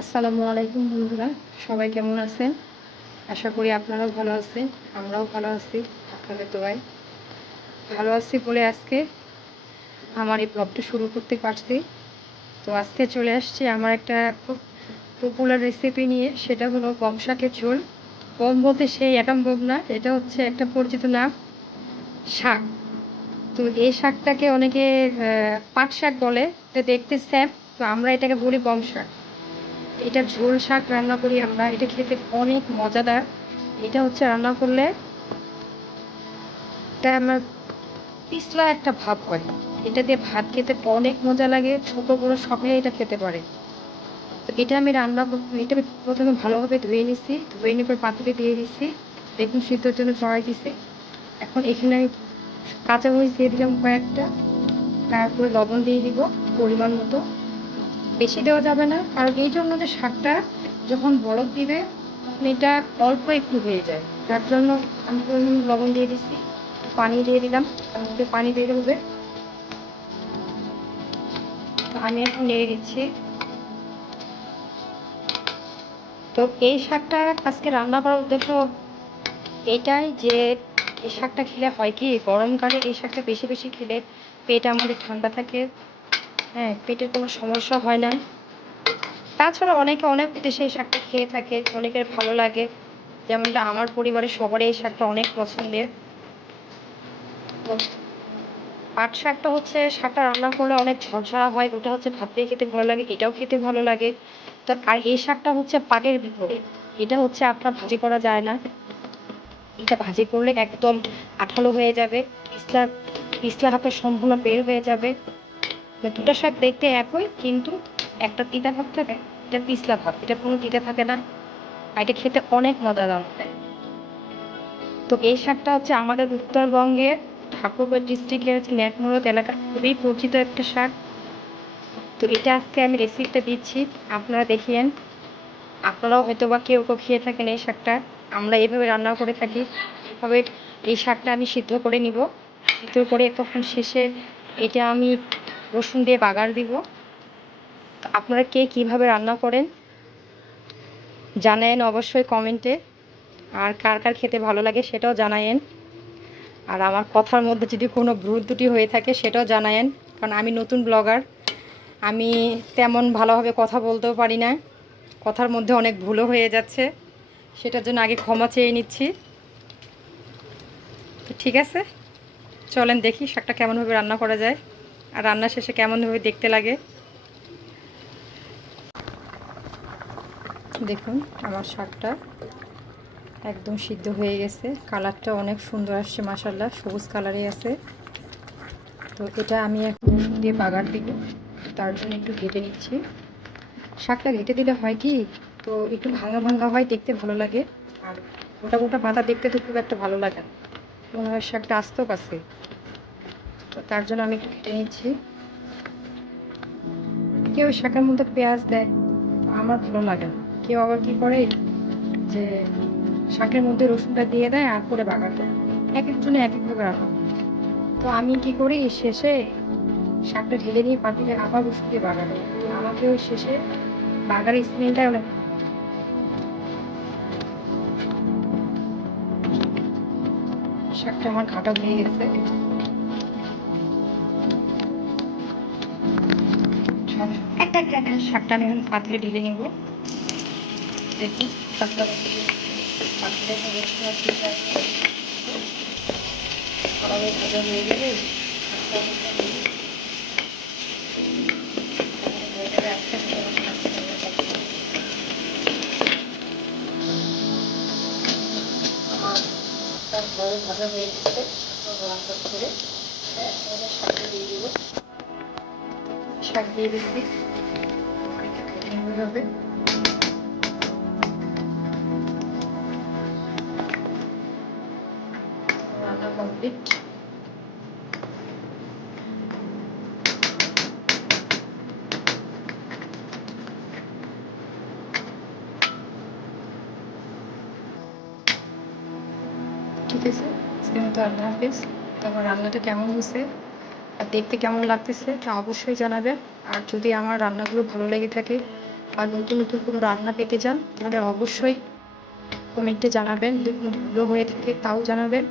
আসসালামু আলাইকুম বন্ধুরা, সবাই কেমন আছেন? আশা করি আপনারাও ভালো আছেন। আমরাও ভালো আছি, আপনাদের দোয়ায়। ভালো আছি বলে আজকে আমার এই ব্লগটা শুরু করতে পারছি। তো আজকে চলে আসছি আমার একটা খুব পপুলার রেসিপি নিয়ে, সেটা হলো গম শাকের ঝোল। গম বলতে সেই অ্যাটম গম না, এটা হচ্ছে একটা পরিচিত নাম, শাক। তো এই শাকটাকে অনেকে পাট শাক বলে, তো দেখতে স্যাম। তো আমরা এটাকে বলি গম শাক। এটা ঝোল শাক রান্না করি আমরা, এটা খেতে অনেক মজাদার। এটা হচ্ছে রান্না করলে এটা আমার পিছলা একটা ভাব হয়। এটা দিয়ে ভাত খেতে অনেক মজা লাগে, ছোট বড় সবাই এটা খেতে পারে। তো এটা আমি এটা আমি প্রথমে ভালোভাবে ধুয়ে নিচ্ছি, ধুয়ে নিয়ে পর পাত্রে দিয়ে দিচ্ছি, দেখুন সিদ্ধর জন্য চড়াই দিচ্ছি। এখন এখানে আমি কাঁচামরিচ দিয়ে দিলাম কয়েকটা, তারপরে লবণ দিয়ে দিব পরিমাণ মতো। বেশি দেওয়া যাবে না, কারণ এই জন্য যে শাকটা যখন বরফ দিবে তখন এটা অল্প একটু হয়ে যায়, তার জন্য আমি লবণ দিয়ে দিচ্ছি। পানি দিয়ে দিলাম, তার মধ্যে পানি বের হবে। আমি এখন নেড়ে দিচ্ছি। তো এই শাকটা আজকে রান্না করার উদ্দেশ্য এটাই যে এই শাকটা খেলে হয় কি, গরমকালে এই শাকটা বেশি বেশি খেলে পেট আমাদের ঠান্ডা থাকে। হ্যাঁ, পেটের কোনো সমস্যা হয় না। তাছাড়া অনেকে অনেক দেশে এই শাকটা খেয়ে থাকে, অনেকের ভালো লাগে। যেমনটা আমার পরিবারের সবারই এই শাকটা অনেক পছন্দের। তো পাট শাকটা হচ্ছে, শাকটা রান্না করলে অনেক ঝরঝরা হয়, ওটা হচ্ছে ভাত দিয়ে খেতে ভালো লাগে, এটাও খেতে ভালো লাগে। তো আর এই শাকটা হচ্ছে পাটের ভিতরে, এটা হচ্ছে আপনার ভাজি করা যায় না। এটা ভাজি করলে একদম আঠালো হয়ে যাবে, পিছলা পিছলা হাতের সম্পূর্ণ বের হয়ে যাবে। দুটো শাক দেখতে একই, কিন্তু একটা তিতা ভাব থাকে, এটা পিছলা ভাব, এটা কোনো তিতা থাকে না। আর এটা খেতে অনেক মজাদার। তো এই শাকটা হচ্ছে আমাদের উত্তরবঙ্গের ঠাকুরগাঁও ডিস্ট্রিক্টের ন্যাটমোড় এলাকার খুবই পরিচিত একটা শাক। তো এটা আজকে আমি রেসিপিটা দিচ্ছি, আপনারা দেখিয়েন। আপনারাও হয়তো বা কেউ কেউ খেয়ে থাকেন এই শাকটা। আমরা এইভাবে রান্না করে থাকি। এভাবে এই শাকটা আমি সিদ্ধ করে নিব, সিদ্ধ করে তখন শেষে এটা আমি রসুন দিয়ে বাগার দিব। তো আপনারা কে কীভাবে রান্না করেন জানায়েন অবশ্যই কমেন্টে। আর কার কার খেতে ভালো লাগে সেটাও জানায়েন। আর আমার কথার মধ্যে যদি কোনো ভুল ত্রুটি হয়ে থাকে সেটাও জানায়েন, কারণ আমি নতুন ব্লগার, আমি তেমন ভালোভাবে কথা বলতেও পারি না, কথার মধ্যে অনেক ভুলও হয়ে যাচ্ছে, সেটার জন্য আগে ক্ষমা চেয়ে নিচ্ছি। তো ঠিক আছে, চলেন দেখি শাকটা কেমনভাবে রান্না করা যায় আর রান্না শেষে কেমনভাবে দেখতে লাগে। দেখুন আমার শাকটা একদম সিদ্ধ হয়ে গেছে, কালারটা অনেক সুন্দর আসছে, মাশাআল্লাহ সবুজ কালারে আছে। তো এটা আমি এখন দিয়ে বাগার দিব, তার জন্য একটু ঘেটে নিচ্ছি। শাকটা ঘেটে দিলে হয় কি, তো একটু ভাঙা ভাঙা হয়, দেখতে ভালো লাগে। আর গোটা গোটা পাতা দেখতে তো খুব একটা ভালো লাগে না, মনে হয় শাকটা আস্ত আছে। তো তার জন্য আমি একটু ঘেটে নিচ্ছি। কেউ শাকের মধ্যে পেঁয়াজ দেয়, আমার ভালো লাগে না। কেউ আবার কি করে যে শাকের মধ্যে রসুনটা দিয়ে দেয় আর করে বাগার দেয়, এক একজনে এক একভাবে রান্না করে। তো আমি কি করি, শেষে শাকটা ঢেলে নিয়ে পাতিলে আবার রসুন দিয়ে বাগার দেয়। তো আমাকে ওই শেষে বাগারের স্মেলটা অনেক। শাকটা আমার ঘাটা হয়ে গেছে। শাকটা আমি এখন পাতিলে ঢেলে নিব। দেখুন শাকটা পাতিলে ভাজা হয়ে গেলে ভাজা হয়ে গেছে, করে শাকটা দিয়ে দিব। শাক দিয়ে দিচ্ছি, হবে রান্না কমপ্লিট। ঠিক আছে, আজকের মতো আল্লাহ হাফিজ। তো আমার রান্নাটা কেমন হয়েছে আর দেখতে কেমন লাগতেছে তা অবশ্যই জানাবেন। আর যদি আমার রান্নাগুলো ভালো লেগে থাকে আর নতুন নতুন কোনো রান্না পেতে চান তাহলে অবশ্যই কমেন্টে জানাবেন, যদি কোনো ভুলও হয়ে থাকে তাও জানাবেন।